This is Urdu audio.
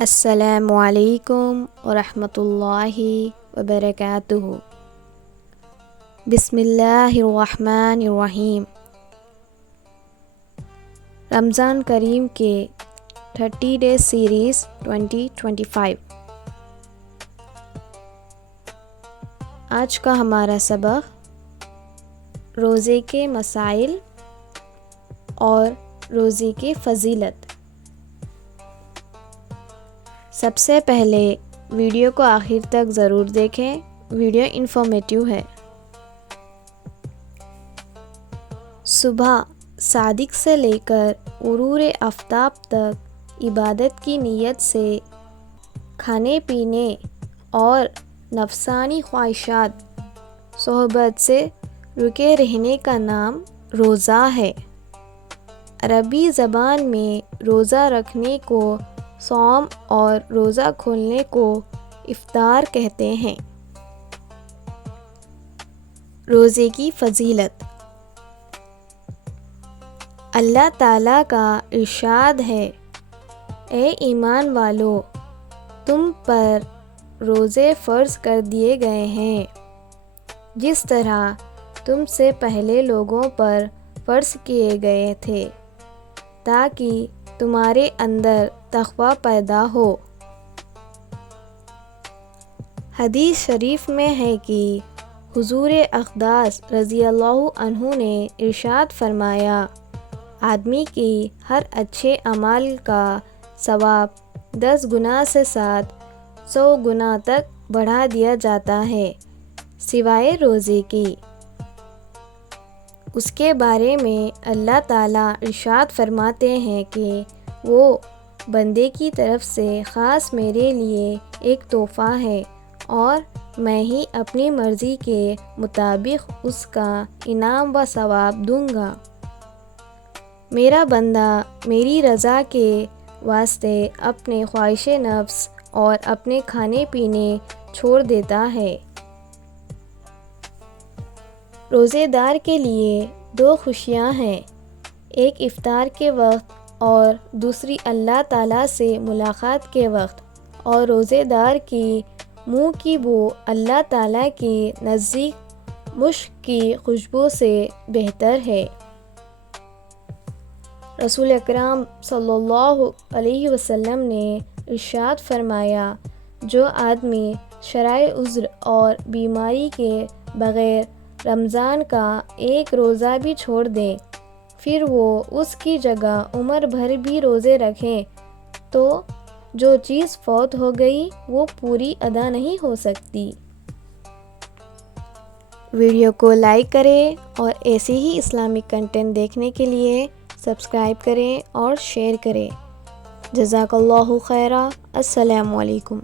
السلام علیکم ورحمۃ اللہ وبرکاتہ۔ بسم اللہ الرحمن الرحیم۔ رمضان کریم کے 30 ڈیز سیریز 2025۔ آج کا ہمارا سبق روزے کے مسائل اور روزے کی فضیلت۔ سب سے پہلے ویڈیو کو آخر تک ضرور دیکھیں، ویڈیو انفارمیٹیو ہے۔ صبح صادق سے لے کر غروب آفتاب تک عبادت کی نیت سے کھانے پینے اور نفسانی خواہشات صحبت سے رکے رہنے کا نام روزہ ہے۔ عربی زبان میں روزہ رکھنے کو صوم اور روزہ کھولنے کو افطار کہتے ہیں۔ روزے کی فضیلت۔ اللہ تعالیٰ کا ارشاد ہے، اے ایمان والو، تم پر روزے فرض کر دیے گئے ہیں جس طرح تم سے پہلے لوگوں پر فرض کیے گئے تھے تاکہ تمہارے اندر تقوی پیدا ہو۔ حدیث شریف میں ہے کہ حضور اقدس رضی اللہ عنہ نے ارشاد فرمایا، آدمی کی ہر اچھے اعمال کا ثواب 10 گنا سے 100 گنا تک بڑھا دیا جاتا ہے سوائے روزے کی۔ اس کے بارے میں اللہ تعالیٰ ارشاد فرماتے ہیں کہ وہ بندے کی طرف سے خاص میرے لیے ایک تحفہ ہے اور میں ہی اپنی مرضی کے مطابق اس کا انعام و ثواب دوں گا۔ میرا بندہ میری رضا کے واسطے اپنے خواہش نفس اور اپنے کھانے پینے چھوڑ دیتا ہے۔ روزے دار کے لیے 2 خوشیاں ہیں، ایک افطار کے وقت اور دوسری اللہ تعالیٰ سے ملاقات کے وقت، اور روزے دار کی منہ کی بو اللہ تعالیٰ کے نزدیک مشک کی خوشبو سے بہتر ہے۔ رسول اکرم صلی اللہ علیہ وسلم نے ارشاد فرمایا، جو آدمی شرعی عذر اور بیماری کے بغیر رمضان کا ایک روزہ بھی چھوڑ دے، پھر وہ اس کی جگہ عمر بھر بھی روزے رکھیں تو جو چیز فوت ہو گئی وہ پوری ادا نہیں ہو سکتی۔ ویڈیو کو لائک کریں اور ایسے ہی اسلامک کنٹینٹ دیکھنے کے لیے سبسکرائب کریں اور شیئر کریں۔ جزاک اللہ خیرا۔ السلام علیکم۔